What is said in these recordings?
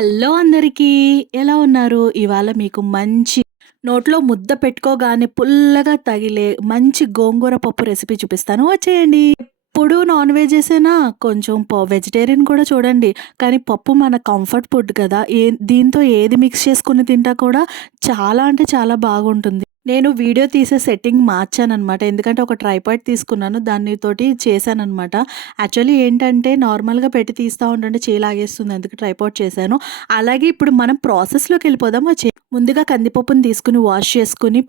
Hello అందరికీ. ఎలా ఉన్నారు? ఇవాళ మీకు మంచి నోట్లో ముద్ద పెట్టుకోగానే పుల్లగా తగిలే మంచి గోంగూర పప్పు రెసిపీ చూపిస్తాను. వచ్చేయండి. ఎప్పుడు నాన్ వెజ్జేసేనా కొంచెం వెజిటేరియన్ కూడా చూడండి. కానీ పప్పు మన కంఫర్ట్ ఫుడ్ కదా! దీంతో ఏది మిక్స్ చేసుకొని తింటా కూడా చాలా అంటే చాలా బాగుంటుంది. నేను వీడియో తీసే సెట్టింగ్ మార్చాననమాట. ఎందుకంటే ఒక ట్రైపాడ్ తీసుకున్నాను. దానితోటి చేశాననమాట. యాక్చువల్లీ ఏంటంటే నార్మల్‌గా పెట్టి తీస్తా ఉంటుంటే చేయి లాగేస్తుంది. అందుకే ట్రైపాడ్ చేశాను. అలాగే ఇప్పుడు మనం ప్రాసెస్‌లోకెళ్ళిపోదాం. ముందుగా కందిపప్పుని తీసుకొని వాష్ చేసుకొని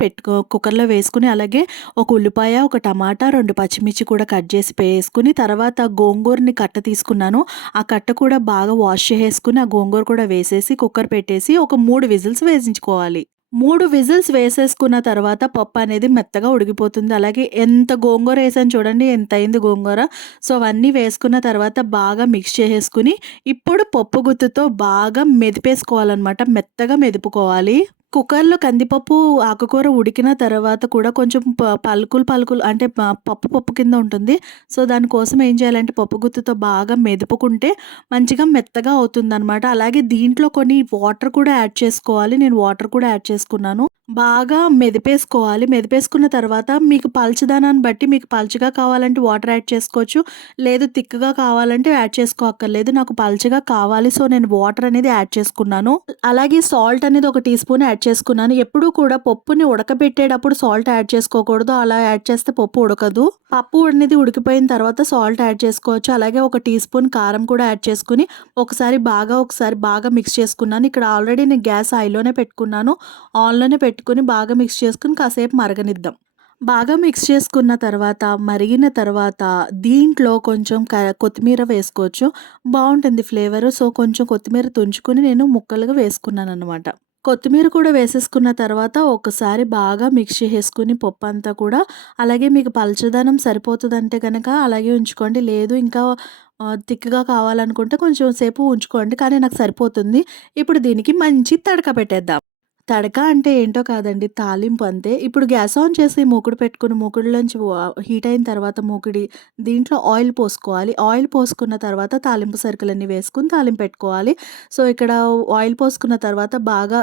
కుక్కర్‌లో వేసుకొని అలాగే ఒక ఉల్లిపాయ, ఒక టమాటా, 2 పచ్చిమిర్చి కూడా కట్ చేసి వేసుకొని తర్వాత గోంగూరని కట్ట తీసుకున్నాను. ఆ కట్ట కూడా బాగా వాష్ చేసేసుకొని ఆ గోంగూర కూడా వేసేసి కుక్కర్ పెట్టేసి ఒక 3 విజిల్స్ వేసించుకోవాలి. 3 విజిల్స్ వేసేసుకున్న తర్వాత పప్పనేది మెత్తగా ఉడికిపోతుంది. అలాగే ఎంత గోంగూర ఏసాను చూడండి ఎంతయింది గోంగూర. సో, అవన్నీ వేసుకున్న తర్వాత బాగా మిక్స్ చేసేసుకొని, ఇప్పుడు పప్పు గుత్తితో బాగా మెదిపేసుకోవాలనమాట. మెత్తగా మెదుపుకోవాలి. కుక్కర్‌లో కందిపప్పు, ఆకుకూర ఉడికిన తర్వాత కూడా కొంచెం పలుకులు అంటే పప్పు పప్పు కింద ఉంటుంది. సో, దానికోసం ఏం చేయాలంటే పప్పు గుత్తితో బాగా మెదుపుకుంటే మంచిగా మెత్తగా అవుతుందనమాట. అలాగే దీంట్లో కొన్ని వాటర్ కూడా యాడ్ చేసుకోవాలి. నేను వాటర్ కూడా యాడ్ చేసుకున్నాను. బాగా మెదిపేసుకోవాలి. మెదిపేసుకున్న తర్వాత మీకు పలచదనాన్ని బట్టి మీకు పలచగా కావాలంటే వాటర్ యాడ్ చేసుకోవచ్చు. లేదు థిక్‌గా కావాలంటే యాడ్ చేసుకోక్కర్లేదు. నాకు పలచగా కావాలి. సో, నేను వాటర్ అనేది యాడ్ చేసుకున్నాను. అలాగే సాల్ట్ అనేది ఒక టీ స్పూన్ యాడ్ చేసుకున్నాను. ఎప్పుడూ కూడా పప్పుని ఉడకబెట్టేటప్పుడు సాల్ట్ యాడ్ చేసుకోకూడదు. అలా యాడ్ చేస్తే పప్పు ఉడకదు. పప్పు అనేది ఉడికిపోయిన తర్వాత సాల్ట్ యాడ్ చేసుకోవచ్చు. అలాగే ఒక టీ స్పూన్ కారం కూడా యాడ్ చేసుకొని ఒకసారి బాగా మిక్స్ చేసుకున్నాను. ఇక్కడ ఆల్రెడీ నేను గ్యాస్ హైలోనే పెట్టుకున్నాను. ఆన్‌లోనే పెట్టుకొని బాగా మిక్స్ చేసుకొని కాసేపు మరగనిద్దాం. బాగా మిక్స్ చేసుకున్న తర్వాత, మరిగిన తర్వాత దీంట్లో కొంచెం కొత్తిమీర వేసుకోవచ్చు. బావుంటుంది ఫ్లేవరు. సో, కొంచెం కొత్తిమీర తుంచుకొని నేను ముక్కలుగా వేసుకున్నాననమాట. కొత్తిమీర కూడా వేసేసుకున్న తర్వాత ఒకసారి బాగా మిక్స్ చేసేసుకొని పప్పంతా కూడా అలాగే మీకు పలచదనం సరిపోతదంటే గనక అలాగే ఉంచుకోండి. లేదు ఇంకా థిక్‌గా కావాలనుకుంటే కొంచెం సేపు ఉంచుకోండి. కానీ నాకు సరిపోతుంది. ఇప్పుడు దీనికి మంచి తడక పెట్టేద్దాం. తడక అంటే ఏంటో కాదండి. తాలింపు అంతే. ఇప్పుడు గ్యాస్ ఆన్ చేసి మూకుడు పెట్టుకొని మూకుడులోంచి హీట్ అయిన తర్వాత దీంట్లో ఆయిల్ పోసుకోవాలి. ఆయిల్ పోసుకున్న తర్వాత తాలింపు సరుకులన్నీ వేసుకొని తాలింపు పెట్టుకోవాలి. సో, ఇక్కడ ఆయిల్ పోసుకున్న తర్వాత బాగా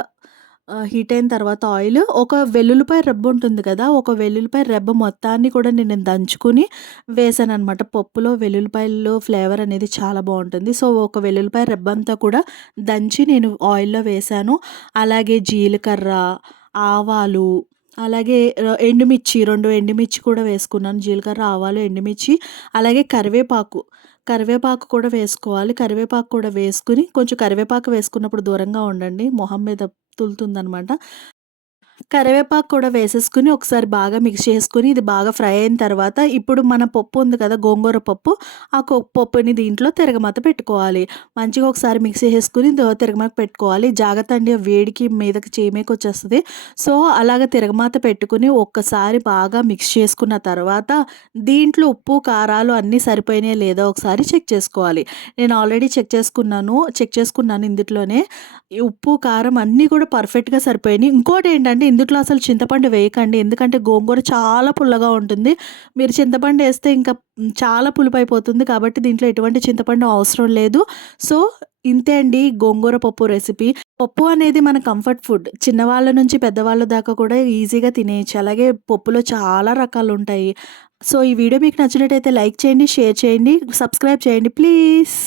హీట్ అయిన తర్వాత ఒక వెల్లుల్లిపాయ రెబ్బ ఉంటుంది కదా! ఒక వెల్లుల్లిపాయ రెబ్బ మొత్తాన్ని కూడా నేను దంచుకొని వేశాననమాట. పప్పులో వెల్లుల్లిపాయల్లో ఫ్లేవర్ అనేది చాలా బావుంటుంది. సో, ఒక వెల్లుల్లిపాయ రెబ్బంతా కూడా దంచి నేను ఆయిల్‌లో వేశాను. అలాగే జీలకర్ర, ఆవాలు, అలాగే ఎండుమిర్చి 2 ఎండుమిర్చి కూడా వేసుకున్నాను. జీలకర్ర, ఆవాలు, ఎండుమిర్చి అలాగే కరివేపాకు కూడా వేసుకోవాలి. కరివేపాకు కూడా వేసుకొని కొంచెం కరివేపాకు వేసుకున్నప్పుడు దూరంగా ఉండండి. మొహం మీద తులుతుందనమాట. కరివేపాకు కూడా వేసేసుకొని ఒకసారి బాగా మిక్స్ చేసుకొని ఇది బాగా ఫ్రై అయిన తర్వాత ఇప్పుడు మన పప్పు ఉంది కదా! గోంగూర పప్పు. ఆ పప్పుని దీంట్లో తిరగమాత పెట్టుకోవాలి. మంచిగా ఒకసారి మిక్స్ చేసేసుకొని తిరగమాత పెట్టుకోవాలి. జాగ్రత్త అండి వేడికి మీదకి చీమేకొచ్చేస్తది. సో, అలాగ తిరగమాత పెట్టుకొని ఒక్కసారి బాగా మిక్స్ చేసుకున్న తర్వాత దీంట్లో ఉప్పు, కారాలు అన్నీ సరిపోయినాయో లేదో ఒకసారి చెక్ చేసుకోవాలి. నేను ఆల్రెడీ చెక్ చేసుకున్నాను ఇందుట్లోనే. ఈ ఉప్పు, కారం అన్నీ కూడా పర్ఫెక్ట్‌గా సరిపోయినాయి. ఇంకోటేంటంటే ఇందుట్లో అసలు చింతపండు వేయకండి. ఎందుకంటే గోంగూర చాలా పుల్లగా ఉంటుంది. మీరు చింతపండేస్తే ఇంకా చాలా పులుపయిపోతుంది. కాబట్టి దీంట్లో ఎటువంటి చింతపండు అవసరం లేదు. సో, ఇంతే అండి గోంగూర పప్పు రెసిపీ. పప్పు అనేది మన కంఫర్ట్ ఫుడ్. చిన్నవాళ్ళ నుంచి పెద్దవాళ్ళ దాకా కూడా ఈజీగా తినేయొచ్చు. అలాగే పప్పులో చాలా రకాలుంటాయి. సో, ఈ వీడియో మీకు నచ్చినట్టయితే లైక్ చేయండి, షేర్ చేయండి, సబ్స్క్రైబ్ చేయండి ప్లీజ్.